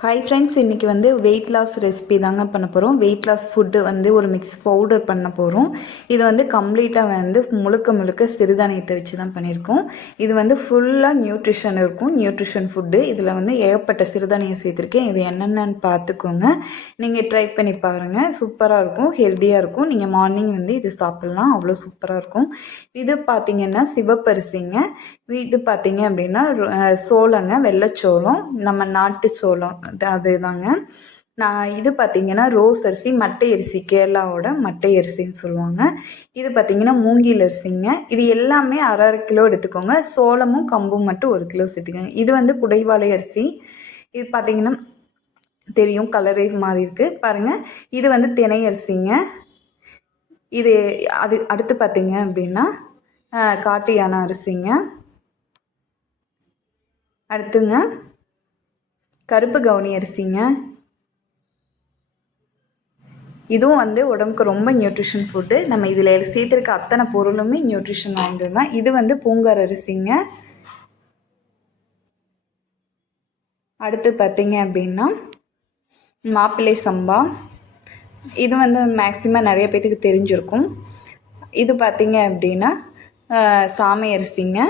Hi friends, இன்றைக்கி வந்து weight loss recipe தாங்க பண்ண போகிறோம். வெயிட் லாஸ் ஃபுட்டு வந்து ஒரு மிக்ஸ் பவுடர் பண்ண போகிறோம். இது வந்து கம்ப்ளீட்டாக வந்து முழுக்க சிறுதானியத்தை வச்சு தான் பண்ணியிருக்கோம். இது வந்து ஃபுல்லாக நியூட்ரிஷன் இருக்கும், நியூட்ரிஷன் ஃபுட்டு. இதில் வந்து ஏகப்பட்ட சிறுதானியம் சேர்த்துருக்கேன். இது என்னென்னு பார்த்துக்கோங்க. நீங்கள் ட்ரை பண்ணி பாருங்கள். சூப்பராக இருக்கும், ஹெல்த்தியாக இருக்கும். நீங்கள் மார்னிங் வந்து இது சாப்பிட்லாம், அவ்வளோ சூப்பராக இருக்கும். இது பார்த்திங்கன்னா சிவப்பரிசிங்க. இது பார்த்திங்க அப்படின்னா சோளங்க, வெள்ளைச்சோளம், நம்ம நாட்டு சோளம் அதுதாங்க. நான் இது பார்த்திங்கன்னா ரோஸ் அரிசி, மட்டை அரிசி, கேரளாவோட மட்டை அரிசின்னு சொல்லுவாங்க. இது பார்த்திங்கன்னா மூங்கில் அரிசிங்க. இது எல்லாமே அரை கிலோ எடுத்துக்கோங்க. சோளமும் கம்பும் மட்டும் 1 கிலோ சேர்த்துக்கோங்க. இது வந்து குடைவாழை அரிசி. இது பார்த்திங்கன்னா தெரியும், கலரே மாறி இருக்குது பாருங்கள். இது வந்து தினை அரிசிங்க. இது அடுத்து பார்த்திங்க அப்படின்னா காட்டு யானை அரிசிங்க. அடுத்துங்க கருப்பு கவுனி அரிசிங்க. இதுவும் வந்து உடம்புக்கு ரொம்ப நியூட்ரிஷன் ஃபுட்டு. நம்ம இதில் சேர்த்துருக்க அத்தனை பொருளுமே நியூட்ரிஷன் வாய்ந்தது தான். இது வந்து பூங்கார் அரிசிங்க. அடுத்து பார்த்திங்க அப்படின்னா மாப்பிள்ளை சம்பா. இது வந்து மேக்ஸிமம் நிறைய பேத்துக்கு தெரிஞ்சிருக்கும். இது பார்த்திங்க அப்படின்னா சாமை அரிசிங்க.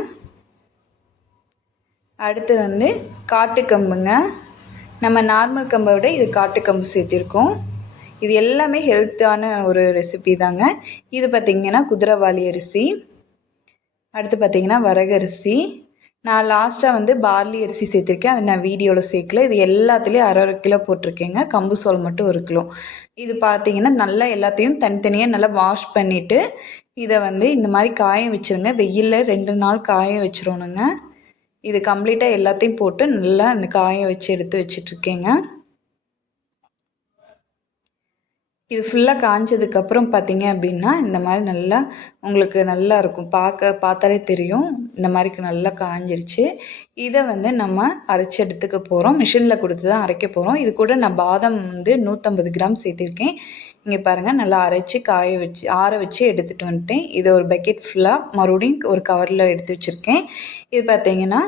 அடுத்து வந்து காட்டுக்கம்புங்க. நம்ம நார்மல் கம்பை விட இது காட்டுக்கம்பு சேர்த்திருக்கோம். இது எல்லாமே ஹெல்த்தான ஒரு ரெசிபி தாங்க. இது பார்த்திங்கன்னா குதிரைவாலி அரிசி. அடுத்து பார்த்திங்கன்னா வரகரிசி. நான் லாஸ்ட்டாக வந்து பார்லி அரிசி சேர்த்துருக்கேன், அது நான் வீடியோவில் சேர்க்கல. இது எல்லாத்துலேயும் அரை கிலோ போட்டிருக்கேங்க. கம்பு சோளம் மட்டும் 1 கிலோ. இது பார்த்திங்கன்னா நல்லா எல்லாத்தையும் தனித்தனியாக நல்லா வாஷ் பண்ணிவிட்டு இதை வந்து இந்த மாதிரி காய வச்சுருங்க. வெயிலில் 2 நாள் காய வச்சிடணுங்க. இது கம்ப்ளீட்டாக எல்லாத்தையும் போட்டு நல்லா அந்த காய வச்சு எடுத்து வச்சிட்ருக்கேங்க. இது ஃபுல்லாக காஞ்சதுக்கப்புறம் பார்த்திங்க அப்படின்னா இந்த மாதிரி நல்லா உங்களுக்கு நல்லா இருக்கும். பார்த்தாலே தெரியும், இந்த மாதிரிக்கு நல்லா காஞ்சிருச்சு. இதை வந்து நம்ம அரைச்சி எடுத்துக்க போகிறோம். மிஷினில் கொடுத்து தான் அரைக்க போகிறோம். இது கூட நான் பாதாம் வந்து 150 கிராம் சேர்த்திருக்கேன். இங்கே பாருங்கள், நல்லா அரைச்சி காய வச்சு ஆற வச்சு எடுத்துகிட்டு வந்துட்டேன். இது ஒரு பக்கெட் ஃபுல்லாக மறுபடியும் ஒரு கவரில் எடுத்து வச்சுருக்கேன். இது பார்த்திங்கன்னா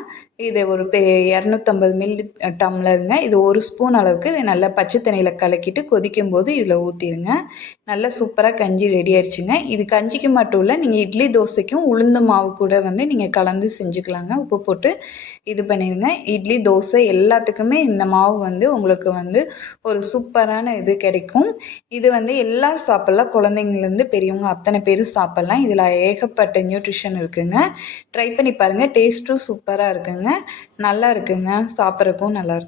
இது ஒரு 250 மில்லி டம்ளருங்க. இது 1 ஸ்பூன் அளவுக்கு நல்லா பச்சை தண்ணியில் கலக்கிட்டு கொதிக்கும் போது இதில் ஊற்றிடுங்க. நல்லா சூப்பராக கஞ்சி ரெடி ஆயிடுச்சுங்க. இது கஞ்சிக்கு மட்டும் இல்லை, நீங்கள் இட்லி தோசைக்கும் உளுந்து மாவு கூட வந்து நீங்கள் கலந்து செஞ்சுக்கலாங்க. உப்பு போட்டு இது பண்ணிடுங்க. இட்லி தோசை எல்லாத்துக்குமே இந்த மாவு வந்து உங்களுக்கு வந்து ஒரு சூப்பரான இது கிடைக்கும். இது வந்து எல்லோரும் சாப்பிட்லாம், குழந்தைங்கலேருந்து பெரியவங்க அத்தனை பேரும் சாப்பிட்லாம். இதில் ஏகப்பட்ட நியூட்ரிஷன் இருக்குதுங்க. ட்ரை பண்ணி பாருங்கள். டேஸ்ட்டும் சூப்பராக இருக்குங்க, நல்லா இருக்குங்க, சாப்பிட்றக்கும் நல்லாயிருக்கும்.